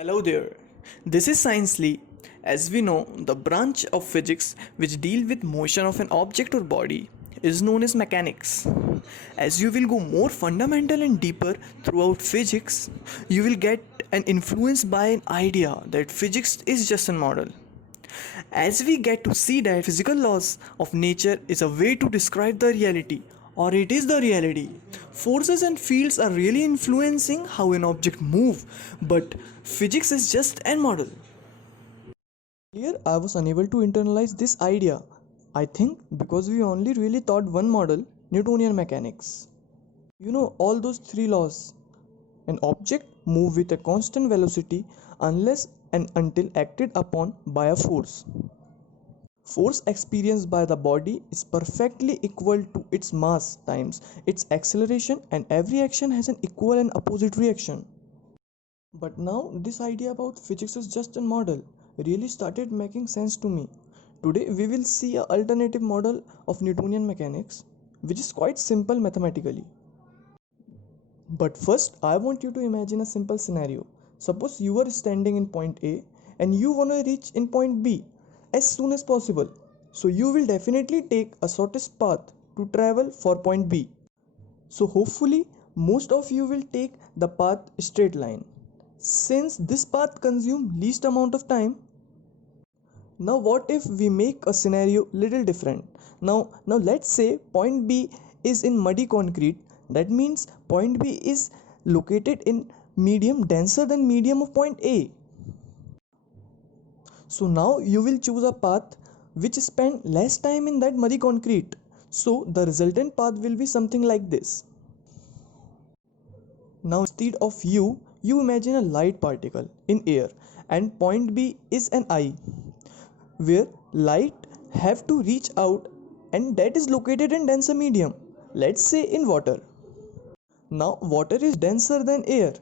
Hello there. This is Science Lee. As we know, the branch of physics which deal with motion of an object or body is known as mechanics. As you will go more fundamental and deeper throughout physics, you will get an influence by an idea that physics is just a model. As we get to see that physical laws of nature is a way to describe the reality, or it is the reality. Forces and fields are really influencing how an object move, but physics is just a model. Here I was unable to internalize this idea. I think because we only really thought one model, Newtonian mechanics. You know all those three laws. An object move with a constant velocity unless and until acted upon by a force. Force experienced by the body is perfectly equal to its mass times its acceleration, and every action has an equal and opposite reaction. But now this idea about physics is just a model really started making sense to me. Today we will see an alternative model of Newtonian mechanics which is quite simple mathematically. But first I want you to imagine a simple scenario. Suppose you are standing in point A and you want to reach in point B as soon as possible. So you will definitely take a shortest path to travel for point B. So hopefully most of you will take the path straight line. Since this path consumes least amount of time, now what if we make a scenario little different? Now let's say point B is in muddy concrete. That means point B is located in medium denser than medium of point A. So now you will choose a path which spend less time in that muddy concrete. So the resultant path will be something like this. Now instead of you imagine a light particle in air, and point B is an eye where light have to reach out, and that is located in denser medium, let's say in water. Now water is denser than air.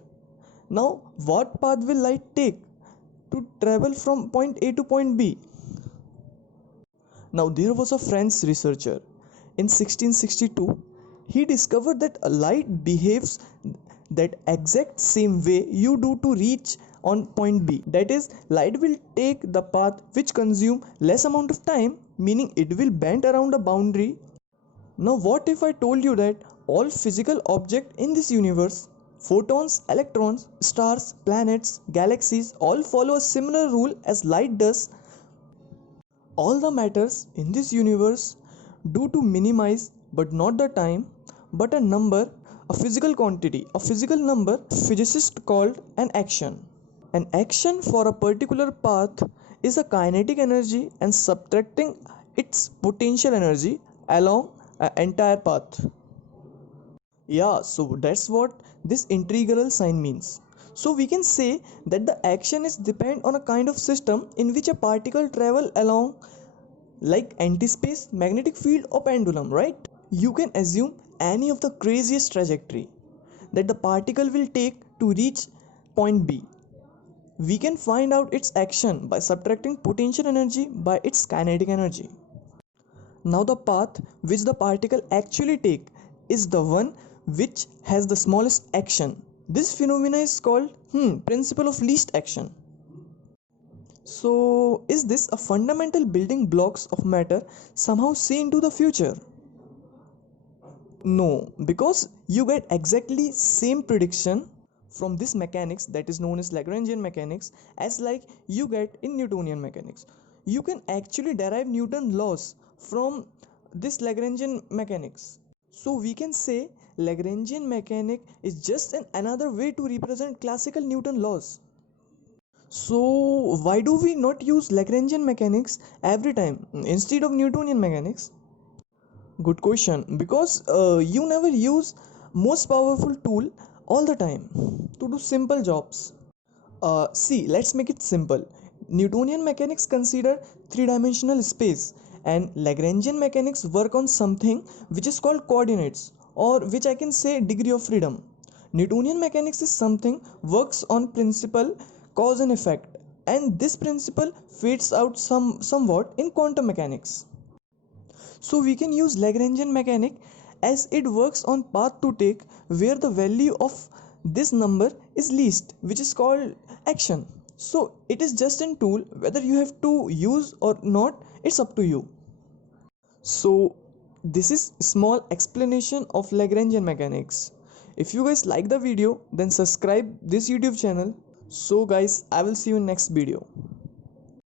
Now what path will light take to travel from point A to point B? Now there was a French researcher in 1662. He discovered that light behaves that exact same way you do to reach on point B. That is, light will take the path which consume less amount of time, meaning it will bend around a boundary. Now what if I told you that all physical objects in this universe, photons, electrons, stars, planets, galaxies, all follow a similar rule as light does? All the matters in this universe do to minimize but not the time, but a number, a physical quantity, a physical number physicists called an action. An action for a particular path is a kinetic energy, and subtracting its potential energy along an entire path. Yeah, so that's what this integral sign means. So we can say that the action is depend on a kind of system in which a particle travel along, like antispace, magnetic field or pendulum, right? You can assume any of the craziest trajectory that the particle will take to reach point B. We can find out its action by subtracting potential energy by its kinetic energy. Now the path which the particle actually take is the one which has the smallest action. This phenomena is called principle of least action. So is this a fundamental building blocks of matter somehow see into the future? No, because you get exactly same prediction from this mechanics that is known as Lagrangian mechanics as like you get in Newtonian mechanics. You can actually derive Newton laws from this Lagrangian mechanics. So we can say Lagrangian mechanic is just another way to represent classical Newton laws. So why do we not use Lagrangian mechanics every time instead of Newtonian mechanics? Good question. Because you never use most powerful tool all the time to do simple jobs. See, let's make it simple. Newtonian mechanics consider three-dimensional space, and Lagrangian mechanics work on something which is called coordinates, or which I can say degree of freedom. Newtonian mechanics is something works on principle cause and effect, and this principle fades out somewhat in quantum mechanics. So we can use Lagrangian mechanic as it works on path to take where the value of this number is least, which is called action. So it is just a tool, whether you have to use or not, it's up to you. So this is small explanation of Lagrangian mechanics. If you guys like the video, then subscribe this YouTube channel. So guys, I will see you in next video.